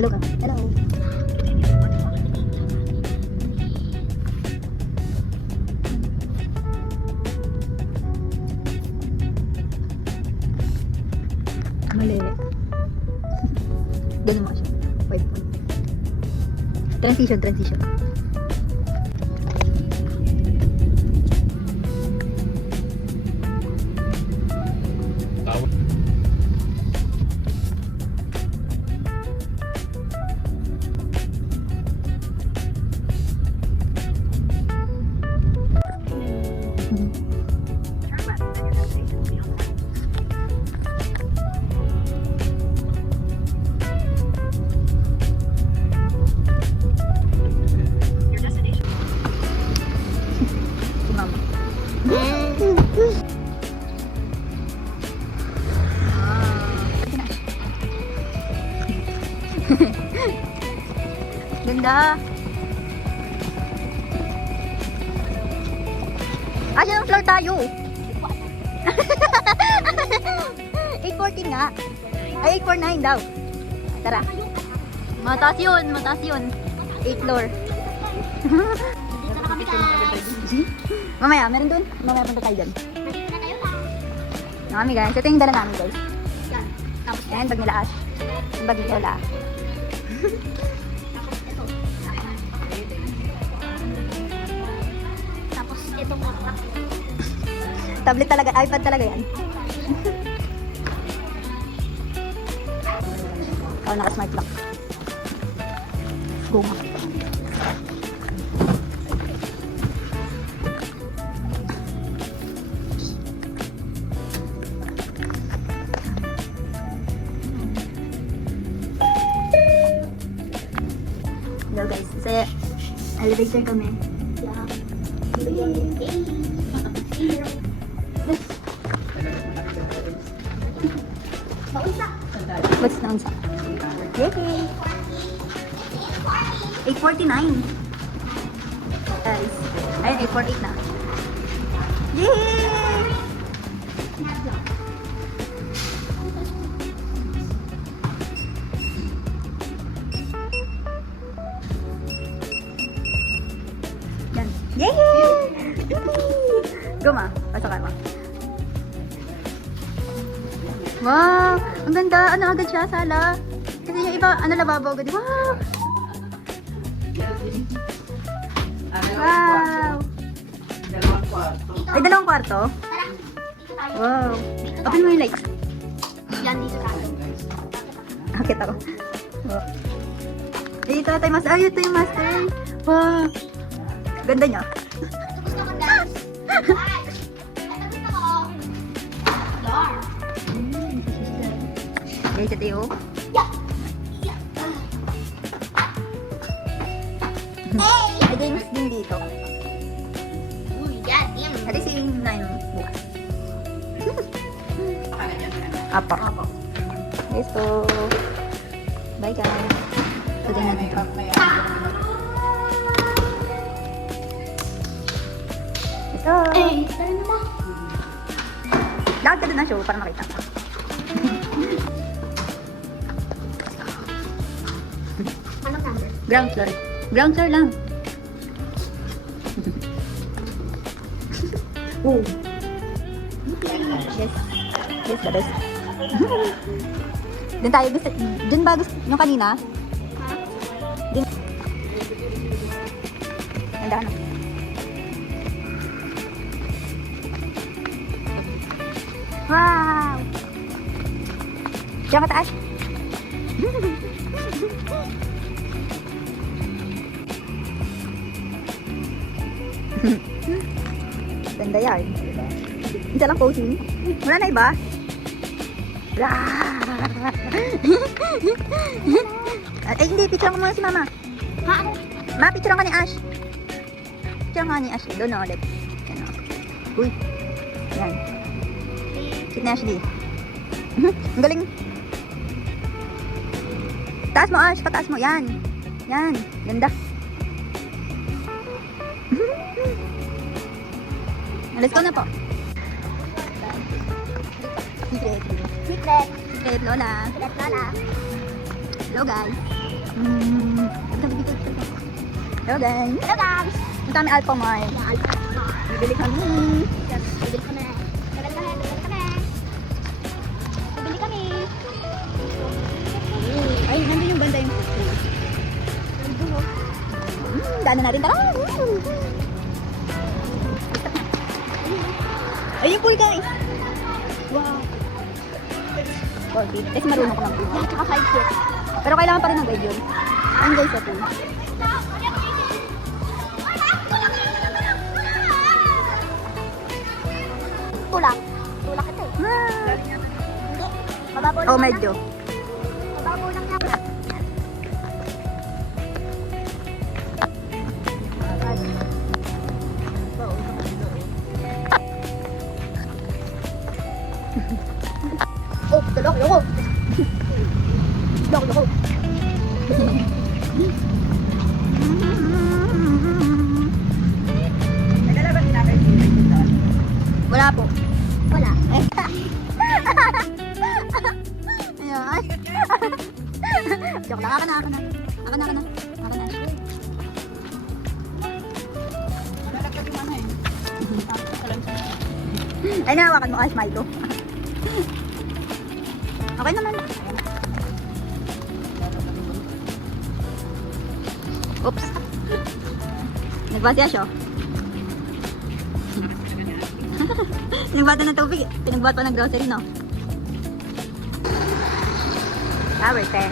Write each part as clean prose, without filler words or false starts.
Hello ka. Hello. Mali. Ganun mo siya. 5 point. Transition. Ganda. Asan ang floor tayo? 814 nga. Ay, 849 daw. Tara. Mataas yun. 8 floor. Mamaya, meron dun. Mamaya punta tayo dun. Kami guys. Ito yung dala namin guys. Ayan, bag nila Ash. Yung bag nila Lola. Tapos itong laptop. Tablet talaga, iPad talaga yan. Oh, naka-smart lock. Go. Hello guys, sa elevator kami. What's na unsa? Yay! 849. Guys, ayun 848 na. Yay! Yan. Yay! Go ma, pasok ka ma. Wow! Ang ganda! Ano agad siya? Sala? Kasi yung iba, ano lababo agad. Wow! Wow! Ay, dalawang kwarto? Wow! Open mo yung lights. Yan dito tayo. Akit ako. Wow. Ito tayo master. Ay, ito yung master. Wow! Ganda niya. Gusto ko guys. Guys! Ito gusto ko. Door. Guys, ito yung ito yung mas din dito. Uy, yan. Yan. Ito yung 9 bukas. Apa. Guys, so bye guys. Tuloy natin ito. Ito. Pero mo. Lakad ka doon na show para makita. Anong number? Ground floor. Ground floor lang. Oh. Yes. Yes, the best. Doon tayo gusto. Doon ba gusto yung kanina? Doon. Ganda na. Wow! Diyan ka taas. Ganda yan. Isa lang posing. Wala na iba? Eh, hindi. Picture ko muna si mama. Ha? Ma, picture ka ni Ash. Picture ka ni Ash. Doon na ulit. Yan o. Uy. Yan. Cute na Ashley. Ang galing. Taas mo Ash. Pataas mo. Yan. Yan. Ganda. Let's go na po. Secret. Secret. Secret Lola. Secret Lola. Hello guys. Hello guys. Hello guys! Punta kami Alpha Mart. Bibili kami. Bibili kami. Bibili kami. Bibili kami. Bibili kami. Ay, nandun yung banda yung puso. Daanan natin. Tara! Ay, yung pool guys. Wow. Okay. Kasi marunong ko ng pool. Tsaka 5 feet. Pero kailangan pa rin ng guide yun. Ayun guys sa pool. Tulak. Tulak ito eh. Hindi. Mababaw lang Oh, yan. medyo. Mababaw lang yan. Oh, talok, yoko. Talok, yoko. Wala po. Wala. Ayan. Joke lang. Aka na. Ay, nahawakan mo. Ah, smile to. Okay naman. Oops. Nagbasya siya. Pinagbuhat ng tubig. Pinagbuhat pa ng grocery, no? Tower 10.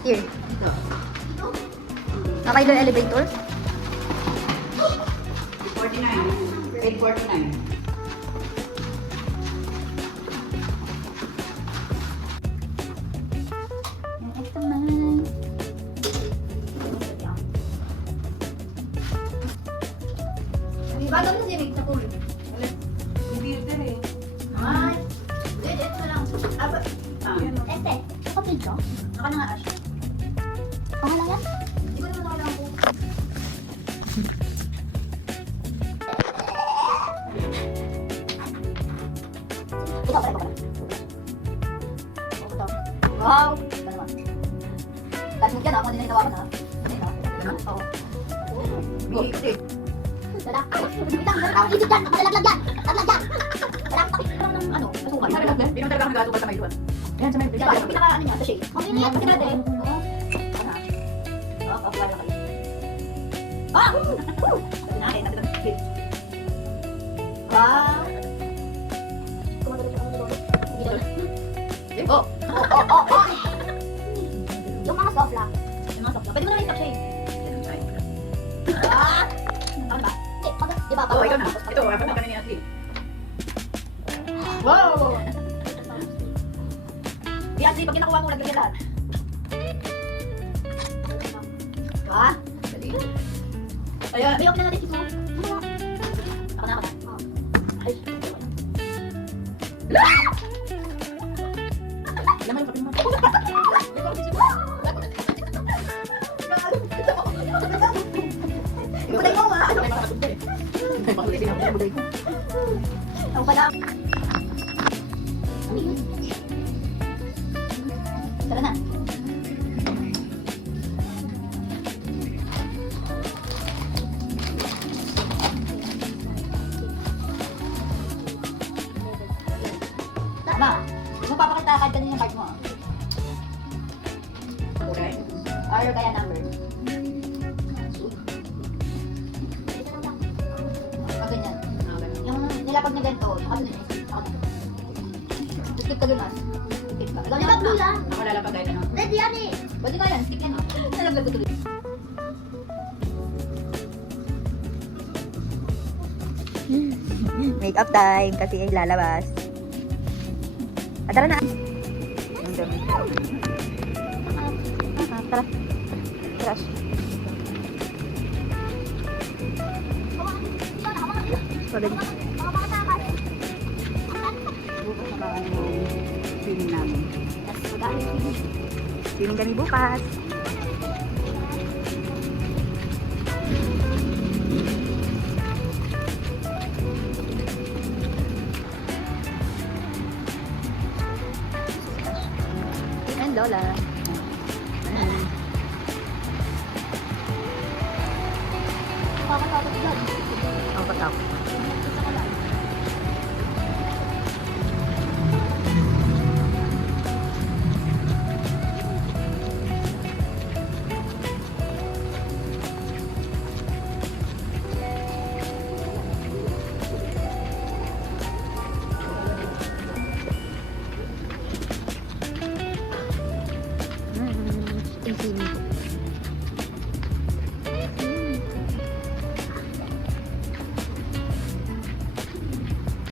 Here. Okay doon elevator? 49. 849. Ito man. Bago mo si Rick sa pool. Hindi ito eh. Ay. Hindi, ito lang. Este. Okay ka? Naka na nga, Ash. Okay lang yan? Hindi ko naman kailangan po. Ikaw pala. Wow! Dalawa. Tapos mo yan, ako din na hinawakan ha. Ganun? Oo. Biikot eh. Dala. Wait lang, isip dyan. Malalaglag yan. Laglag yan. Wala akong takip lang ng ano. Masukal. Hindi naman talaga ako nagatubat sa may luwan. Yan sa may Diba? Yung pinaka ano niya, sa shade. Okay na yan. Pati natin. Papuwa na kayo. Ah! Sabi na akin, sabi na akin. Wow! Oh! Yung mga soft lock. Yung mga soft. Pwede mo naman i-stop siya eh. Ah! Ano ba? Di ba? Oh, ikaw na. Ito, ako na kami ni Ashley. Wow! Di Ashley, pag kinakuha mo, lagyan lahat. Ah! Dali. Ayan. Ayok na natin ito. Ako na. Ay. Laman yung mo. Buday mo ah! Ano kayo makakasunda eh? Ay, bakit sinabi niya buday ko? Ang pala. Tara na. Tama. Magpapakita kahit kanina yung card mo ah. Okay. Or kaya number. O ganyan. Yung nilapag na ganito, yung ano yun. Skip ka dun ah. Skip ka. Di ba blue lang? Ako lalapag kahit ano. Red yan eh. Pwede nga yan, skip yan. Nalaglag ko tuloy. Make up time kasi lalabas. Ah, tara na. Ang dami. Ah, tara. Crush. Pwede. Bukas na ba yung film namin? Swimming kami bukas. Ayan, Lola. Ayan. Pakakatot dyan. Ang patak.